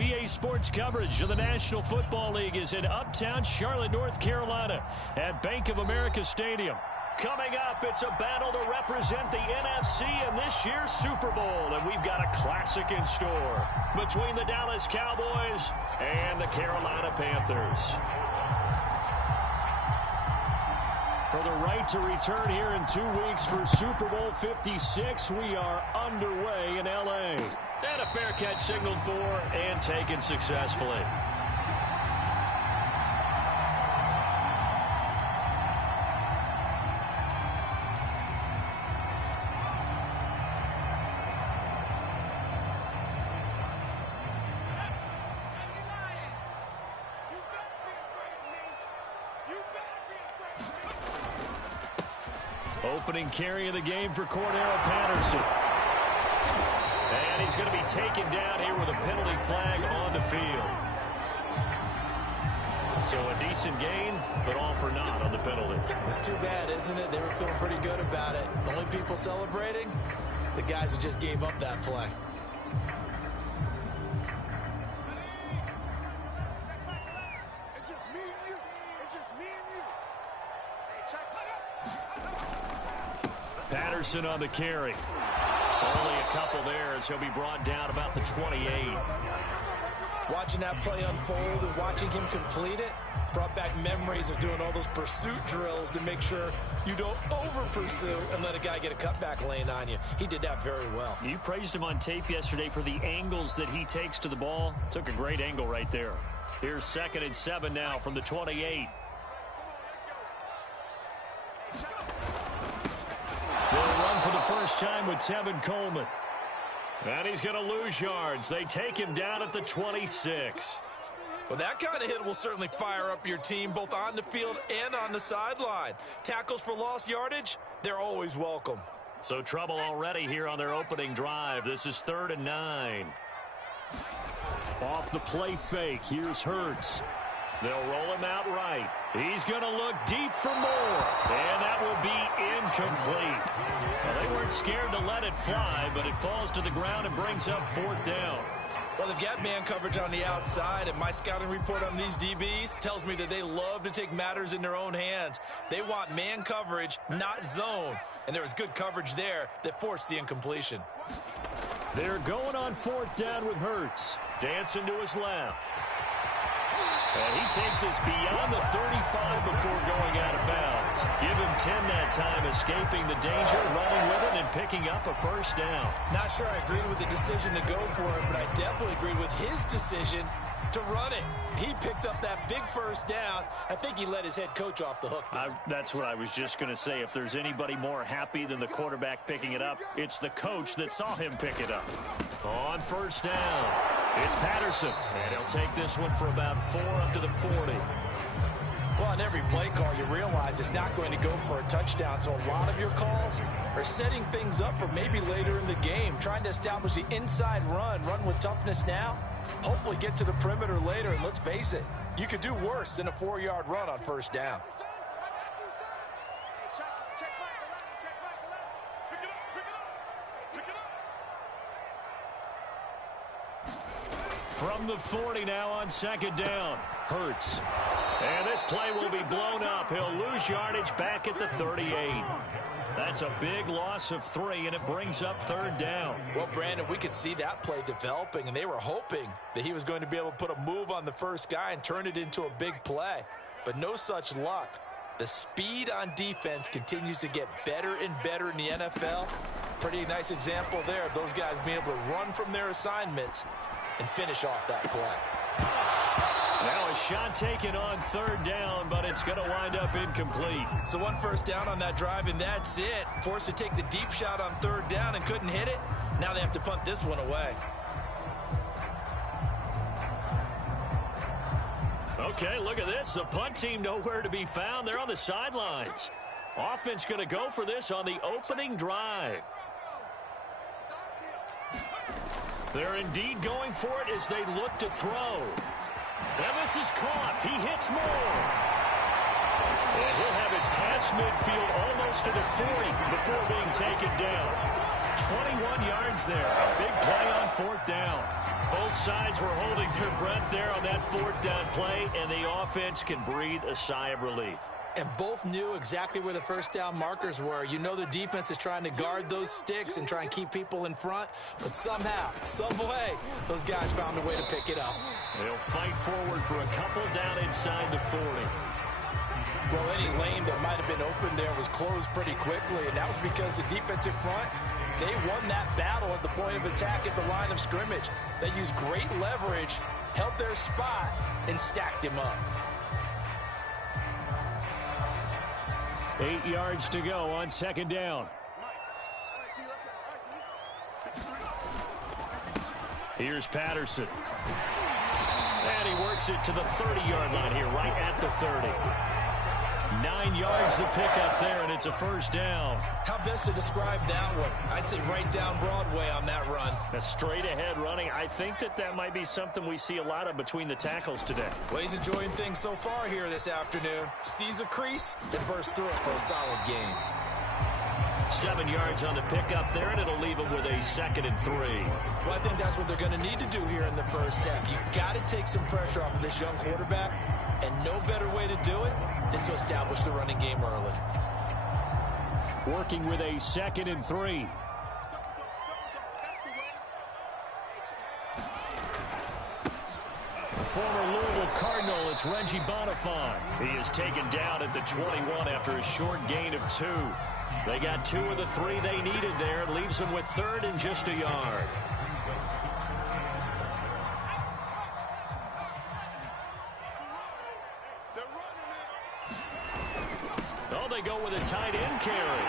EA Sports coverage of the National Football League is in uptown Charlotte, North Carolina at Bank of America Stadium. Coming up, it's a battle to represent the NFC in this year's Super Bowl, and we've got a classic in store between the Dallas Cowboys and the Carolina Panthers. For the right to return here in 2 weeks for Super Bowl 56, we are underway in L.A. And a fair catch signaled for and taken successfully. Opening carry of the game for Cordero Patterson. And he's going to be taken down here with a penalty flag on the field. So a decent gain, but all for naught on the penalty. It's too bad, isn't it? They were feeling pretty good about it. The only people celebrating, the guys who just gave up that play. Patterson on the carry. Only a couple there as he'll be brought down about the 28. Watching that play unfold and watching him complete it brought back memories of doing all those pursuit drills to make sure you don't over-pursue and let a guy get a cutback lane on you. He did that very well. You praised him on tape yesterday for the angles that he takes to the ball. Took a great angle right there. Here's 2nd and 7 now from the 28. They'll run for the first time with Tevin Coleman. And he's going to lose yards. They take him down at the 26. Well, that kind of hit will certainly fire up your team both on the field and on the sideline. Tackles for lost yardage, they're always welcome. So trouble already here on their opening drive. This is 3rd and 9. Off the play fake, here's Hurts. They'll roll him out right. He's going to look deep for more. And that will be incomplete. Well, they weren't scared to let it fly, but it falls to the ground and brings up 4th down. Well, they've got man coverage on the outside, and my scouting report on these DBs tells me that they love to take matters in their own hands. They want man coverage, not zone. And there was good coverage there that forced the incompletion. They're going on 4th down with Hurts. Dancing to his left. And he takes us beyond the 35 before going out of bounds. Give him 10 that time, escaping the danger, running with it, and picking up a 1st down. Not sure I agreed with the decision to go for it, but I definitely agreed with his decision to run it. He picked up that big 1st down. I think he let his head coach off the hook. That's what I was just going to say. If there's anybody more happy than the quarterback picking it up, it's the coach that saw him pick it up. On 1st down, it's Patterson. And he'll take this one for about 4 up to the 40. Well, on every play call, you realize it's not going to go for a touchdown. So a lot of your calls are setting things up for maybe later in the game, trying to establish the inside run with toughness now. Hopefully get to the perimeter later, and let's face it, you could do worse than a 4-yard run on 1st down. From the 40 now on 2nd down, Hurts. And this play will be blown up. He'll lose yardage back at the 38. That's a big loss of 3, and it brings up 3rd down. Well, Brandon, we could see that play developing, and they were hoping that he was going to be able to put a move on the first guy and turn it into a big play. But no such luck. The speed on defense continues to get better and better in the NFL. Pretty nice example there of those guys being able to run from their assignments and finish off that play. Now a shot taken on 3rd down, but it's going to wind up incomplete. So 1 1st down on that drive, and that's it. Forced to take the deep shot on 3rd down and couldn't hit it. Now they have to punt this one away. Okay, look at this. The punt team nowhere to be found. They're on the sidelines. Offense going to go for this on the opening drive. They're indeed going for it as they look to throw. And this is caught. He hits more. And he'll have it past midfield almost to the 40 before being taken down. 21 yards there. A big play on 4th down. Both sides were holding their breath there on that fourth down play, and the offense can breathe a sigh of relief. And both knew exactly where the first down markers were. You know the defense is trying to guard those sticks and try and keep people in front, but somehow, some way, those guys found a way to pick it up. They'll fight forward for a couple down inside the 40. Well, any lane that might have been open there was closed pretty quickly, and that was because the defensive front, they won that battle at the point of attack at the line of scrimmage. They used great leverage, held their spot, and stacked him up. 8 yards to go on second down. Here's Patterson. And he works it to the 30-yard line here, right at the 30. 9 yards to pick up there, and it's a first down. How best to describe that one? I'd say right down Broadway on that run. A straight-ahead running. I think that might be something we see a lot of between the tackles today. Well, he's enjoying things so far here this afternoon. Sees a crease and bursts through it for a solid gain. 7 yards on the pickup there, and it'll leave him with a 2nd and 3. Well, I think that's what they're going to need to do here in the first half. You've got to take some pressure off of this young quarterback, and no better way to do it than to establish the running game early. Working with a 2nd and 3. The former Louisville Cardinal, it's Reggie Bonifant. He is taken down at the 21 after a short gain of 2. They got 2 of the 3 they needed there. It leaves them with 3rd and just a yard. Oh, they go with a tight end carry.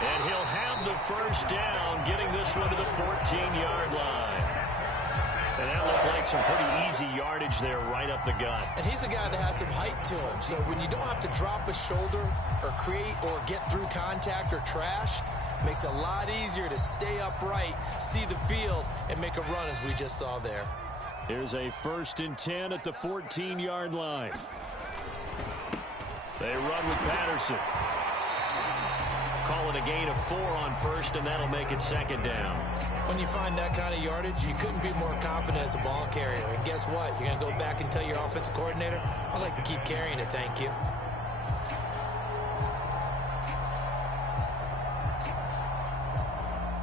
And he'll have the first down, getting this one to the 14-yard line. And that looked like some pretty easy yardage there right up the gut. And he's a guy that has some height to him. So when you don't have to drop a shoulder or create or get through contact or trash, makes it a lot easier to stay upright, see the field, and make a run as we just saw there. Here's a 1st and 10 at the 14-yard line. They run with Patterson. Call it a gain of 4 on 1st, and that'll make it 2nd down. When you find that kind of yardage, you couldn't be more confident as a ball carrier. And guess what? You're going to go back and tell your offensive coordinator, I'd like to keep carrying it, thank you.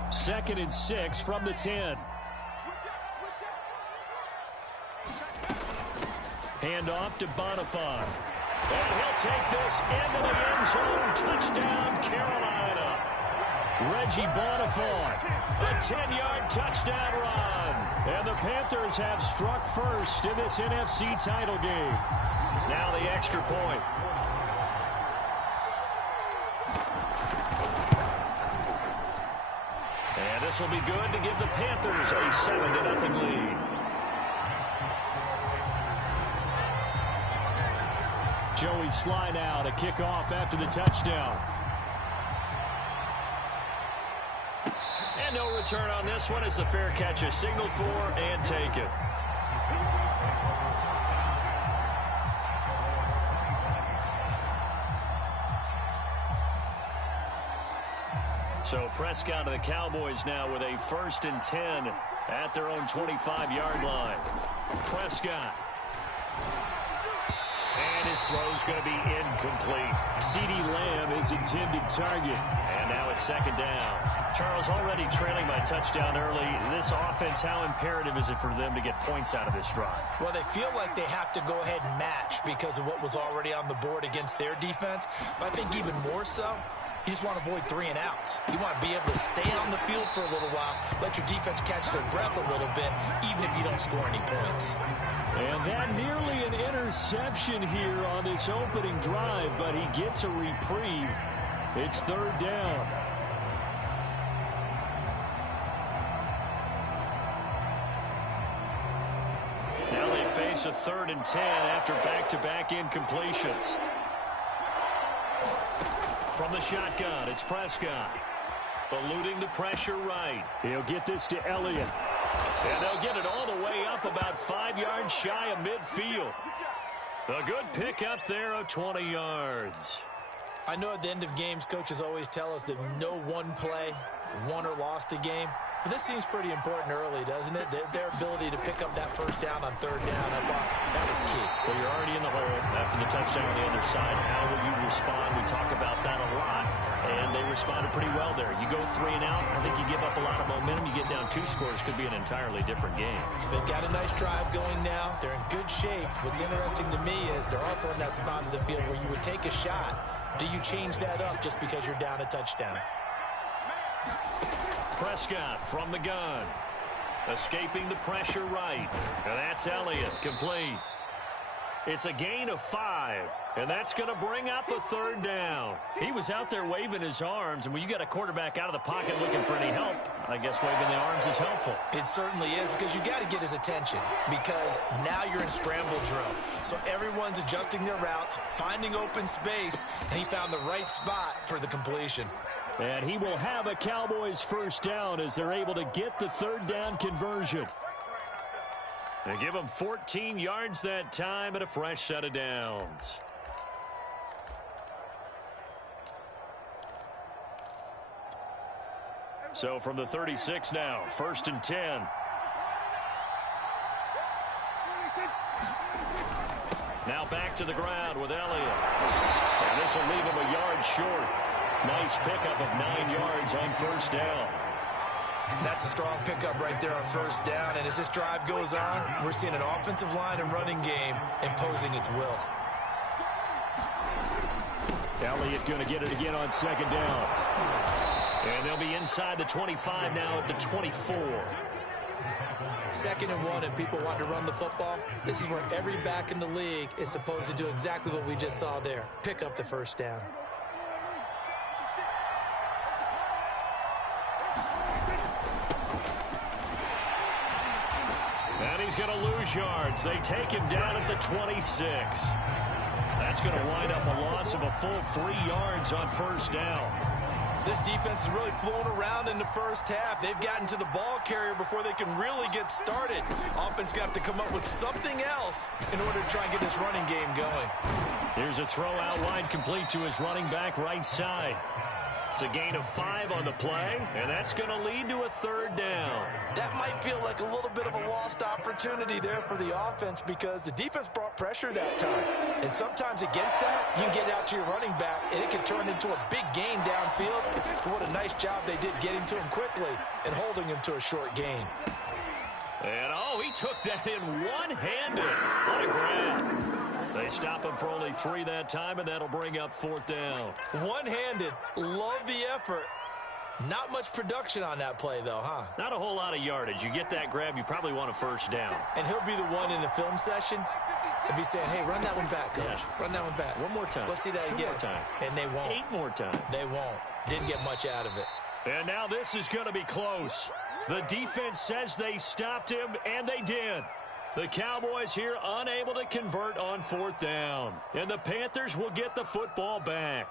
Second and 6 from the 10. Hand off to Bonifant. And he'll take this into the end zone. Touchdown, Carolina. Reggie Bonifant, a 10-yard touchdown run. And the Panthers have struck first in this NFC title game. Now the extra point. And this will be good to give the Panthers a 7-0 lead. Joey Sly now to kick off after the touchdown. And no return on this one as the fair catch is signaled for and taken. So Prescott of the Cowboys now with a 1st and 10 at their own 25-yard line. Prescott. And his throw's going to be incomplete. CeeDee Lamb is intended target. And now it's 2nd down. Charles, already trailing by touchdown early. This offense, how imperative is it for them to get points out of this drive? Well, they feel like they have to go ahead and match because of what was already on the board against their defense. But I think even more so, you just want to avoid 3 and outs. You want to be able to stay on the field for a little while, let your defense catch their breath a little bit, even if you don't score any points. And that nearly an interception here on this opening drive, but he gets a reprieve. It's 3rd down. Now they face a 3rd and 10 after back-to-back incompletions. From the shotgun, it's Prescott. Eluding the pressure right. He'll get this to Elliott. And they'll get it all the way up about 5 yards shy of midfield. A good pick up there of 20 yards. I know at the end of games, coaches always tell us that no one play won or lost a game. This seems pretty important early, doesn't it? Their ability to pick up that first down on third down, I thought that was key. Well, you're already in the hole after the touchdown on the other side. How will you respond? We talk about that a lot, and they responded pretty well there. You go 3 and out, I think you give up a lot of momentum. You get down 2 scores, could be an entirely different game. So they've got a nice drive going now. They're in good shape. What's interesting to me is they're also in that spot of the field where you would take a shot. Do you change that up just because you're down a touchdown? Prescott from the gun. Escaping the pressure right. And that's Elliott, complete. It's a gain of 5, and that's going to bring up a third down. He was out there waving his arms, and when you got a quarterback out of the pocket looking for any help, I guess waving the arms is helpful. It certainly is, because you got to get his attention, because now you're in scramble drill. So everyone's adjusting their routes, finding open space, and he found the right spot for the completion. And he will have a Cowboys first down as they're able to get the third down conversion. They give him 14 yards that time and a fresh set of downs. So from the 36 now, 1st and 10. Now back to the ground with Elliott. And this will leave him a yard short. Nice pickup of 9 yards on first down. That's a strong pickup right there on first down. And as this drive goes on, we're seeing an offensive line and running game imposing its will. Elliott going to get it again on 2nd down. And they'll be inside the 25 now at the 24. 2nd and 1, and people want to run the football. This is where every back in the league is supposed to do exactly what we just saw there. Pick up the first down. And he's going to lose yards. They take him down at the 26. That's going to wind up a loss of a full 3 yards on first down. This defense is really flown around in the first half. They've gotten to the ball carrier before they can really get started. Offense got to come up with something else in order to try and get this running game going. Here's a throw out wide, complete to his running back right side. It's a gain of 5 on the play, and that's going to lead to a third down. That might feel like a little bit of a lost opportunity there for the offense because the defense brought pressure that time. And sometimes against that, you can get out to your running back, and it can turn into a big gain downfield. What a nice job they did getting to him quickly and holding him to a short gain. And, oh, he took that in one-handed. What a grab. They stop him for only 3 that time, and that'll bring up 4th down. One-handed. Love the effort. Not much production on that play, though, huh? Not a whole lot of yardage. You get that grab, you probably want a first down. And he'll be the one in the film session if he's saying, hey, run that one back, coach. Yeah. Run that one back. One more time. Let's see that 2 again. more time. And they won't. 8 more times. They won't. Didn't get much out of it. And now this is going to be close. The defense says they stopped him, and they did. The Cowboys here unable to convert on 4th down. And the Panthers will get the football back.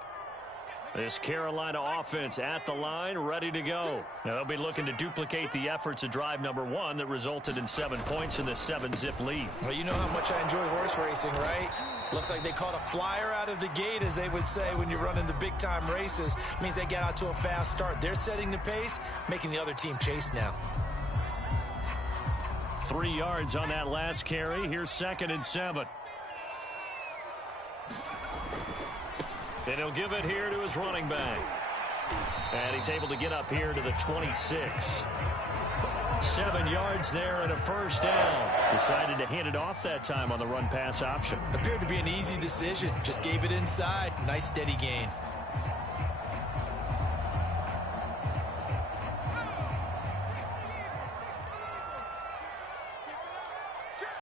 This Carolina offense at the line, ready to go. Now they'll be looking to duplicate the efforts of drive number 1 that resulted in 7 points in the 7-zip lead. Well, you know how much I enjoy horse racing, right? Looks like they caught a flyer out of the gate, as they would say when you're running the big-time races. Means they get out to a fast start. They're setting the pace, making the other team chase now. 3 yards on that last carry. Here's 2nd and 7. And he'll give it here to his running back. And he's able to get up here to the 26. 7 yards there and a first down. Decided to hand it off that time on the run-pass option. Appeared to be an easy decision. Just gave it inside. Nice steady gain.